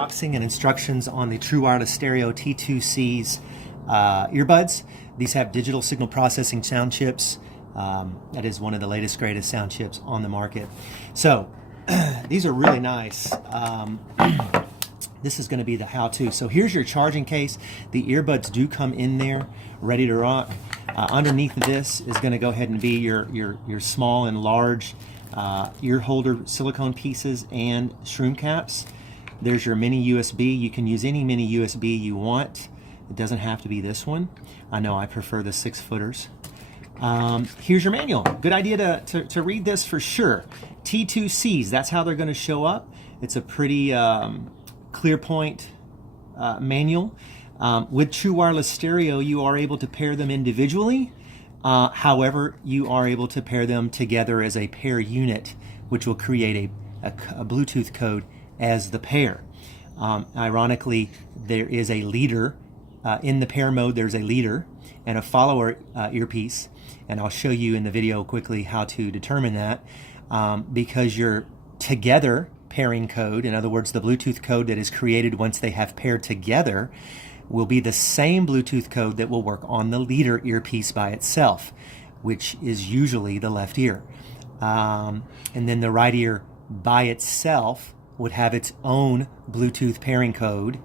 Unboxing and instructions on the True Wireless Stereo T2C's earbuds. These have digital signal processing sound chips. That is one of the latest, greatest sound chips on the market. So these are really nice. This is going to be the how-to. So here's your charging case. The earbuds do come in there, ready to rock. Underneath this is going to go ahead and be your small and large ear holder silicone pieces and shroom caps. There's your mini USB. You can use any mini USB you want. It doesn't have to be this one. I know I prefer the 6-footers. Here's your manual. Good idea to read this for sure. T2Cs, that's how they're going to show up. It's a pretty clear point manual. With True Wireless Stereo, you are able to pair them individually. However, you are able to pair them together as a pair unit, which will create a Bluetooth code as the pair. Ironically, there is a leader in the pair mode. There's a leader and a follower earpiece, and I'll show you in the video quickly how to determine that, because your together pairing code, in other words the Bluetooth code that is created once they have paired together, will be the same Bluetooth code that will work on the leader earpiece by itself, which is usually the left ear. And then the right ear by itself would have its own Bluetooth pairing code.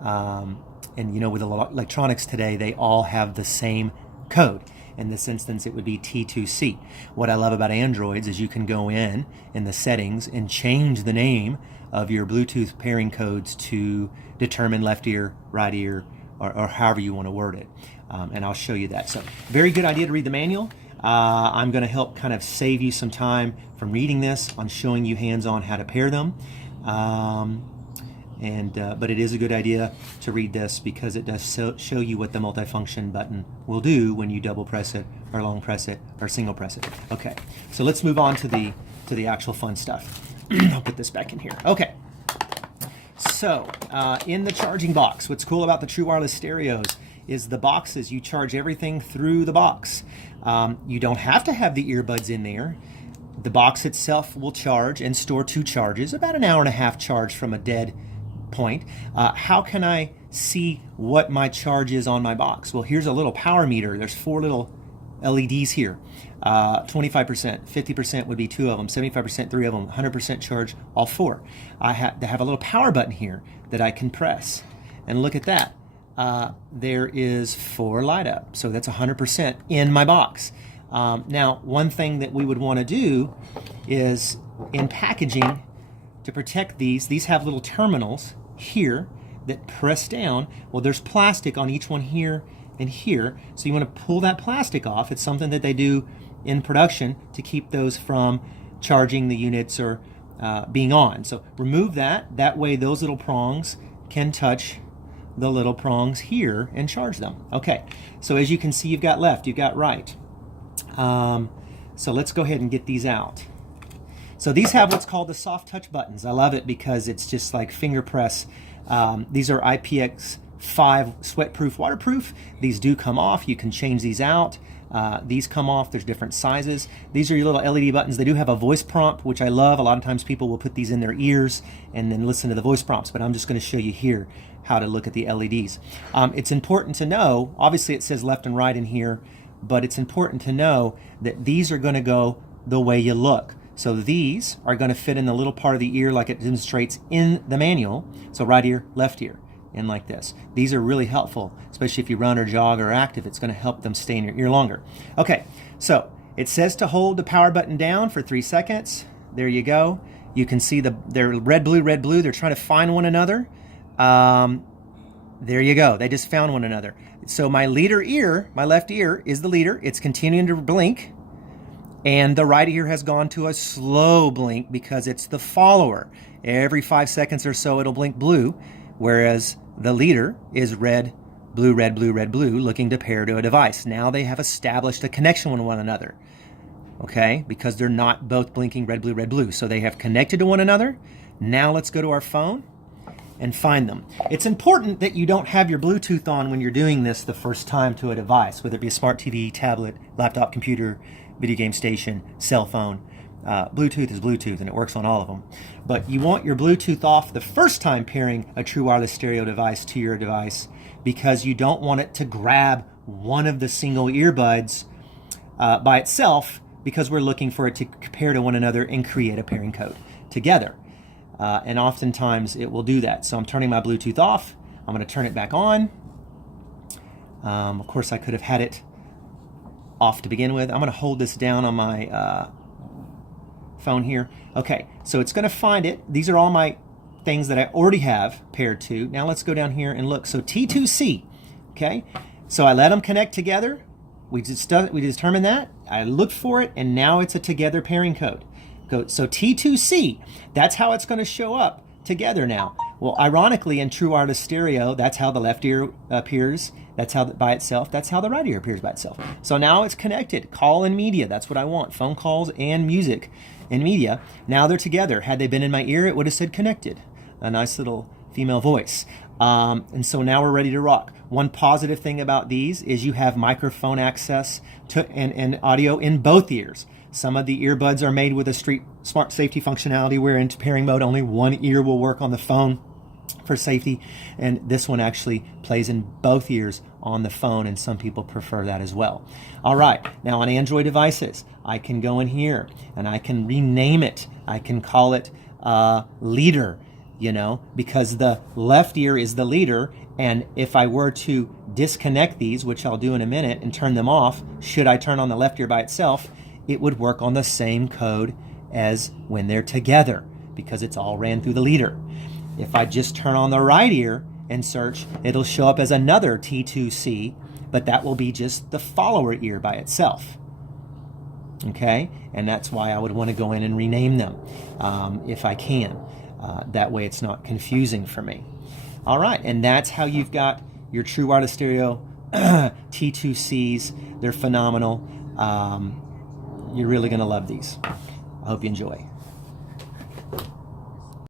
And you know, with electronics today, they all have the same code. In this instance, it would be T2C. What I love about Androids is you can go in the settings and change the name of your Bluetooth pairing codes to determine left ear, right ear, or however you want to word it. And I'll show you that. So very good idea to read the manual. I'm going to help kind of save you some time from reading this on showing you hands-on how to pair them. But it is a good idea to read this because it does show you what the multifunction button will do when you double press it or long press it or single press it. Okay, so let's move on to the actual fun stuff. I'll put this back in here. Okay, so in the charging box, what's cool about the True Wireless Stereos is the boxes. You charge everything through the box. You don't have to have the earbuds in there. The box itself will charge and store 2 charges, about an hour and a half charge from a dead point. How can I see what my charge is on my box? Well, here's a little power meter. There's 4 little LEDs here. 25%, 50% would be 2 of them, 75%, 3 of them, 100% charge, all 4. I have a little power button here that I can press. And look at that. There is 4 light up. So that's 100% in my box. Now, one thing that we would want to do is in packaging to protect these have little terminals here that press down. Well, there's plastic on each one here and here, so you want to pull that plastic off. It's something that they do in production to keep those from charging the units or being on. So remove that. That way those little prongs can touch the little prongs here and charge them. Okay, so as you can see, you've got left, you've got right. So let's go ahead and get these out. So these have what's called the soft touch buttons. I love it because it's just like finger press. These are IPX5 sweat-proof, waterproof. These do come off. You can change these out. These come off. There's different sizes. These are your little LED buttons. They do have a voice prompt, which I love. A lot of times people will put these in their ears and then listen to the voice prompts, but I'm just going to show you here how to look at the LEDs. It's important to know, obviously it says left and right in here, but it's important to know that these are going to go the way you look. So these are going to fit in the little part of the ear like it demonstrates in the manual. So right ear, left ear, and like this. These are really helpful, especially if you run or jog or active. It's going to help them stay in your ear longer. Okay, so it says to hold the power button down for 3 seconds. There you go. You can see they're red, blue, red, blue. They're trying to find one another. There you go. They just found one another. So my leader ear, my left ear, is the leader. It's continuing to blink. And the right ear has gone to a slow blink because it's the follower. Every 5 seconds or so it'll blink blue, whereas the leader is red, blue, red, blue, red, blue, looking to pair to a device. Now they have established a connection with one another, okay? Because they're not both blinking red, blue, red, blue. So they have connected to one another. Now let's go to our phone and find them. It's important that you don't have your Bluetooth on when you're doing this the first time to a device, whether it be a smart TV, tablet, laptop, computer, video game station, cell phone. Bluetooth is Bluetooth and it works on all of them. But you want your Bluetooth off the first time pairing a true wireless stereo device to your device, because you don't want it to grab one of the single earbuds by itself, because we're looking for it to pair to one another and create a pairing code together. And oftentimes it will do that. So I'm turning my Bluetooth off. I'm going to turn it back on. Of course, I could have had it off to begin with. I'm going to hold this down on my phone here. Okay, so it's going to find it. These are all my things that I already have paired to. Now let's go down here and look. So T2C, okay? So I let them connect together. We determined that. I looked for it, and now it's a together pairing code. So T2C, that's how it's going to show up together now. Well, ironically, in true wireless stereo, that's how the left ear appears. That's how by itself. That's how the right ear appears by itself. So now it's connected. Call and media, that's what I want. Phone calls and music and media. Now they're together. Had they been in my ear, it would have said connected. A nice little female voice. And so now we're ready to rock. One positive thing about these is you have microphone access to and audio in both ears. Some of the earbuds are made with a street smart safety functionality where in pairing mode only one ear will work on the phone for safety, and this one actually plays in both ears on the phone, and some people prefer that as well. All right, now on Android devices, I can go in here and I can rename it. I can call it leader, because the left ear is the leader, and if I were to disconnect these, which I'll do in a minute, and turn them off, should I turn on the left ear by itself, it would work on the same code as when they're together, because it's all ran through the leader. If I just turn on the right ear and search, it'll show up as another T2C, but that will be just the follower ear by itself. Okay, and that's why I would want to go in and rename them if I can. That way it's not confusing for me. All right, and that's how you've got your true wireless stereo T2Cs. They're phenomenal. You're really going to love these. I hope you enjoy.